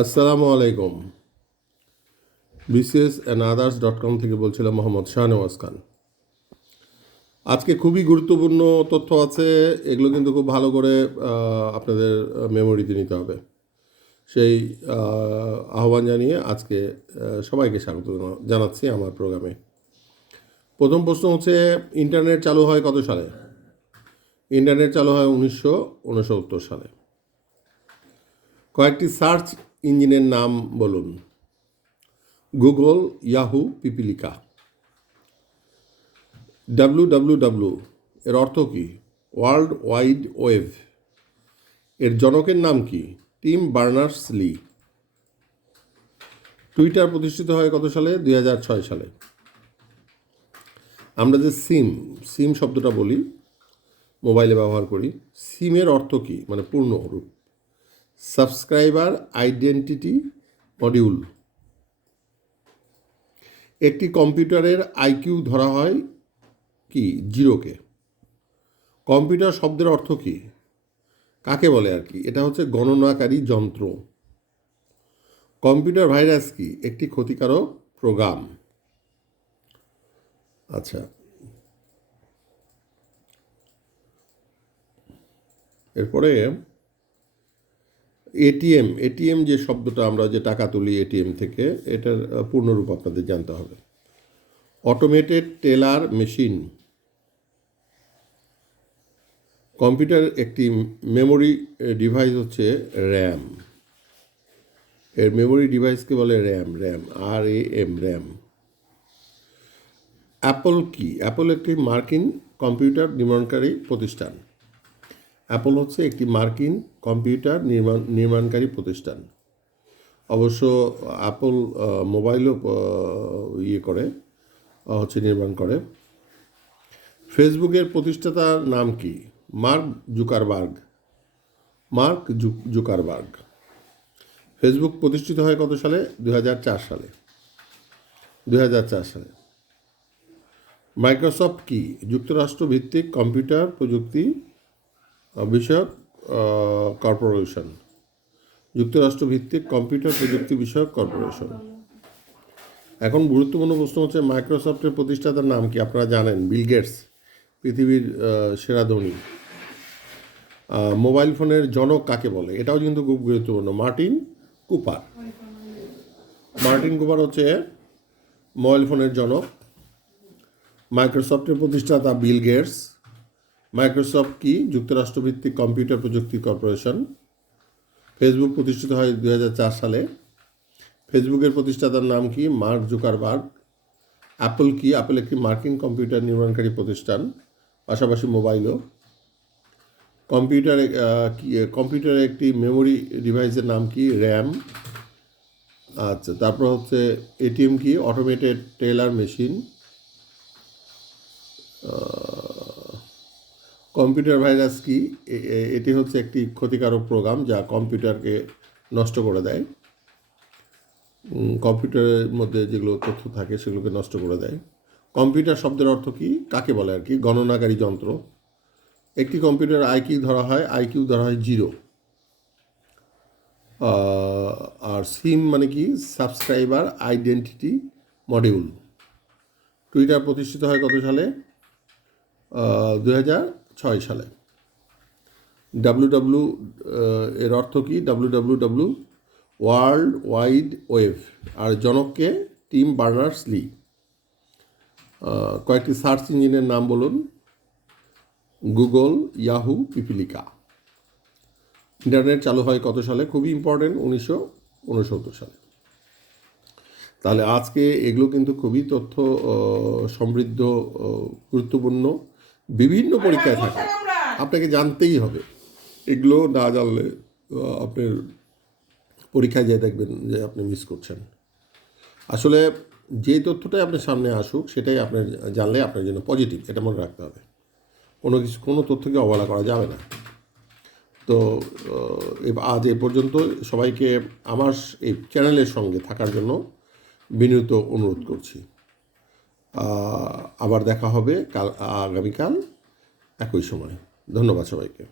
আসসালামু আলাইকুম। bcs&others.com থেকে বলছিলাম মোহাম্মদ শাহনওয়াজ খান। আজকে খুবই গুরুত্বপূর্ণ তথ্য আছে, এগুলো কিন্তু খুব ভালো করে আপনাদের মেমোরিতে নিতে হবে। সেই আহ্বান জানিয়ে আজকে সবাইকে স্বাগত জানাচ্ছি আমার প্রোগ্রামে। প্রথম প্রশ্ন হচ্ছে, ইন্টারনেট চালু হয় কত সালে? ইন্টারনেট চালু হয় 1969 সালে। কয়েকটি সার্চ ইঞ্জিনের নাম বলুন। গুগল, ইয়াহু, পিপিলিকা। WWW এর অর্থ কী? World wide web. এর জনকের নাম কি? Team Berners-Lee. টুইটার প্রতিষ্ঠিত হয় কত সালে? 2006 সালে। আমরা যে সিম শব্দটা বলি, মোবাইলে ব্যবহার করি, সিমের অর্থ কী, মানে পূর্ণ রূপ? Subscriber identity module. একটি কম্পিউটারের আইকিউ ধরা হয় কি? 0-কে। কম্পিউটার শব্দের অর্থ কী? কাকে বলে আর কি? এটা হচ্ছে গণনাকারী যন্ত্র। কম্পিউটার ভাইরাস কি? একটি ক্ষতিকারক প্রোগ্রাম। আচ্ছা, এরপরে এটিএম যে শব্দটা, আমরা যে টাকা তুলি এটিএম থেকে, এটার পূর্ণরূপ আপনাদের জানতে হবে। Automated teller machine. কম্পিউটার একটি মেমোরি ডিভাইস হচ্ছে র্যাম। এর মেমোরি ডিভাইসকে বলে র্যাম। RAM। অ্যাপল কি? অ্যাপল একটি মার্কিন কম্পিউটার নির্মাণকারী প্রতিষ্ঠান। অ্যাপল হচ্ছে একটি মার্কিন কম্পিউটার নির্মাণকারী প্রতিষ্ঠান। অবশ্য অ্যাপল মোবাইলও নির্মাণ করে। ফেসবুকের প্রতিষ্ঠাতার নাম কি? Mark Zuckerberg. ফেসবুক প্রতিষ্ঠিত হয় কত সালে? 2004 সালে। 2004 সালে। মাইক্রোসফট কি? যুক্তরাষ্ট্র ভিত্তিক কম্পিউটার প্রযুক্তি বিষয়ক কর্পোরেশন। যুক্তরাষ্ট্র ভিত্তিক কম্পিউটার প্রযুক্তি বিষয়ক কর্পোরেশন। এখন গুরুত্বপূর্ণ প্রশ্ন হচ্ছে, মাইক্রোসফটের প্রতিষ্ঠাতার নাম কি? আপনারা জানেন, বিল গেটস, পৃথিবীর সেরা ধনী। মোবাইল ফোনের জনক কাকে বলে? এটাও কিন্তু খুব গুরুত্বপূর্ণ। মার্টিন কুপার হচ্ছে মোবাইল ফোনের জনক। মাইক্রোসফটের প্রতিষ্ঠাতা বিল গেটস। মাইক্রোসফট কি? যুক্তরাষ্ট্র ভিত্তিক কম্পিউটার প্রযুক্তি কর্পোরেশন। ফেসবুক প্রতিষ্ঠিত হয় 2004 সালে। ফেসবুকের প্রতিষ্ঠাতার নাম কি? Mark Zuckerberg. অ্যাপল কি? অ্যাপল একটি মার্কিন কম্পিউটার নির্মাণকারী প্রতিষ্ঠান, পাশাপাশি মোবাইলও। কম্পিউটারে একটি মেমোরি ডিভাইসের নাম কি? র্যাম। আচ্ছা, তারপর হচ্ছে এটিএম কি? Automated teller machine. Computer virus কি? এটি হচ্ছে একটি ক্ষতিকারক প্রোগ্রাম যা কম্পিউটারকে নষ্ট করে দেয়। কম্পিউটারের মধ্যে যেগুলো তথ্য থাকে সেগুলোকে নষ্ট করে দেয়। কম্পিউটার শব্দের অর্থ কি? কাকে বলে আর কি? গণনাকারী যন্ত্র। একটি কম্পিউটার আইকিউ ধরা হয় 0। আর সিম মানে কি? Subscriber identity module. টুইটার প্রতিষ্ঠিত হয় কত সালে? 2006 সালে। WW এর অর্থ কি? WWW world wide web. আর জনককে? Tim Berners Lee. কয়েকটি সার্চ ইঞ্জিনের নাম বলুন। গুগল, ইয়াহু, পিপিলিকা। ইন্টারনেট চালু হয় কত সালে? খুবই ইম্পর্টেন্ট, 1969 সালে। তাহলে আজকে এগুলো কিন্তু খুবই তথ্য সমৃদ্ধ, গুরুত্বপূর্ণ, বিভিন্ন পরীক্ষায় থাকে, আপনাকে জানতেই হবে। এগুলো না জানলে আপনার পরীক্ষায় যেয়ে দেখবেন যে আপনি মিস করছেন। আসলে যে তথ্যটাই আপনার সামনে আসুক সেটাই আপনার জানলে আপনার জন্য পজিটিভ, এটা মনে রাখতে হবে। কোনো তথ্যকে অবহেলা করা যাবে না। তো আজ এ পর্যন্ত। সবাইকে আমার এই চ্যানেলের সঙ্গে থাকার জন্য বিনীত অনুরোধ করছি। আবার দেখা হবে আগামীকাল একই সময়। ধন্যবাদ সবাইকে।